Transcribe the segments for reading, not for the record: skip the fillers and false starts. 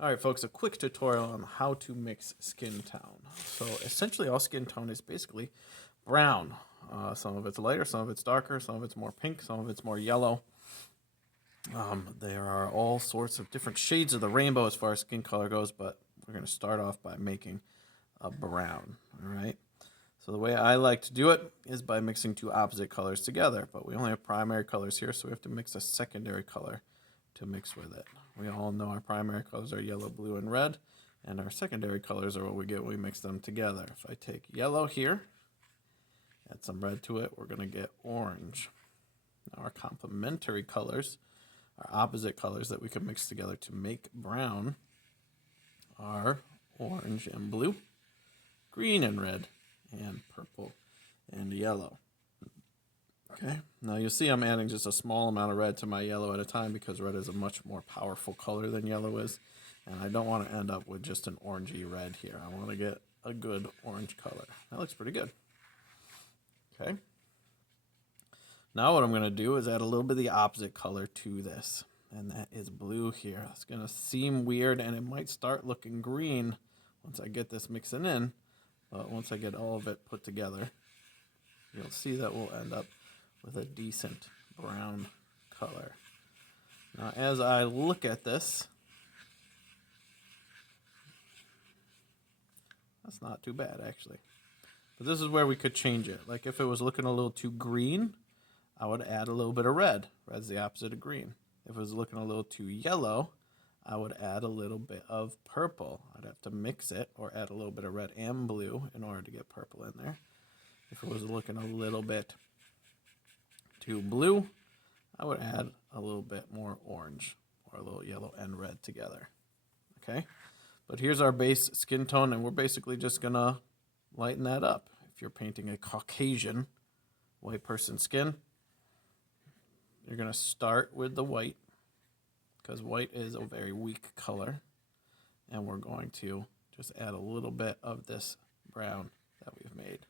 All right, folks, a quick tutorial on how to mix skin tone. So essentially all skin tone is basically brown. Some of it's lighter, some of it's darker, some of it's more pink, some of it's more yellow. There are all sorts of different shades of the rainbow as far as skin color goes, but we're going to start off by making a brown, all right? So the way I like to do it is by mixing two opposite colors together, but we only have primary colors here, so we have to mix a secondary color to mix with it. We all know our primary colors are yellow, blue, and red, and our secondary colors are what we get when we mix them together. If I take yellow here, add some red to it, we're going to get orange. Now our complementary colors, our opposite colors that we can mix together to make brown, are orange and blue, green and red, and purple and yellow. Okay, now you'll see I'm adding just a small amount of red to my yellow at a time because red is a much more powerful color than yellow is. And I don't want to end up with just an orangey red here. I want to get a good orange color. That looks pretty good. Okay. Now what I'm going to do is add a little bit of the opposite color to this. And that is blue here. It's going to seem weird and it might start looking green once I get this mixing in. But once I get all of it put together, you'll see that we'll end up with a decent brown color. Now, as I look at this, that's not too bad, actually. But this is where we could change it. Like if it was looking a little too green, I would add a little bit of red. Red's the opposite of green. If it was looking a little too yellow, I would add a little bit of purple. I'd have to mix it or add a little bit of red and blue in order to get purple in there. If it was looking a little bit too blue, I would add a little bit more orange or a little yellow and red together. Okay, but here's our base skin tone, and we're basically just gonna lighten that up. If you're painting a Caucasian white person's skin, you're gonna start with the white because white is a very weak color, and we're going to just add a little bit of this brown that we've made.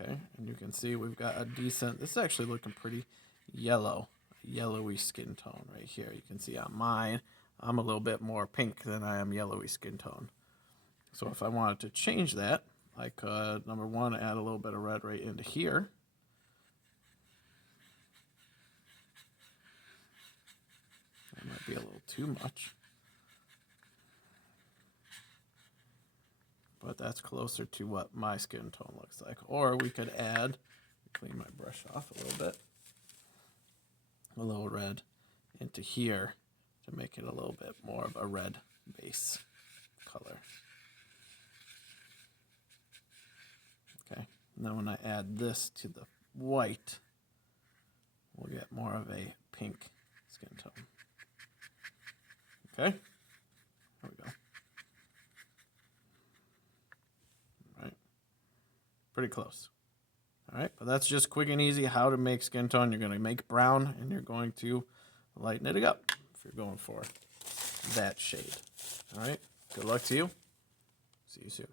Okay, and you can see we've got a decent, this is actually looking pretty yellowy skin tone right here. You can see on mine, I'm a little bit more pink than I am yellowy skin tone. So if I wanted to change that, I could, number one, add a little bit of red right into here. That might be a little too much. But that's closer to what my skin tone looks like. Or we could add, clean my brush off a little bit, a little red into here to make it a little bit more of a red base color. Okay, and then when I add this to the white, we'll get more of a pink skin tone. Okay, there we go. Pretty close. All right, but that's just quick and easy how to make skin tone. You're going to make brown, and you're going to lighten it up if you're going for that shade. All right, good luck to you. See you soon.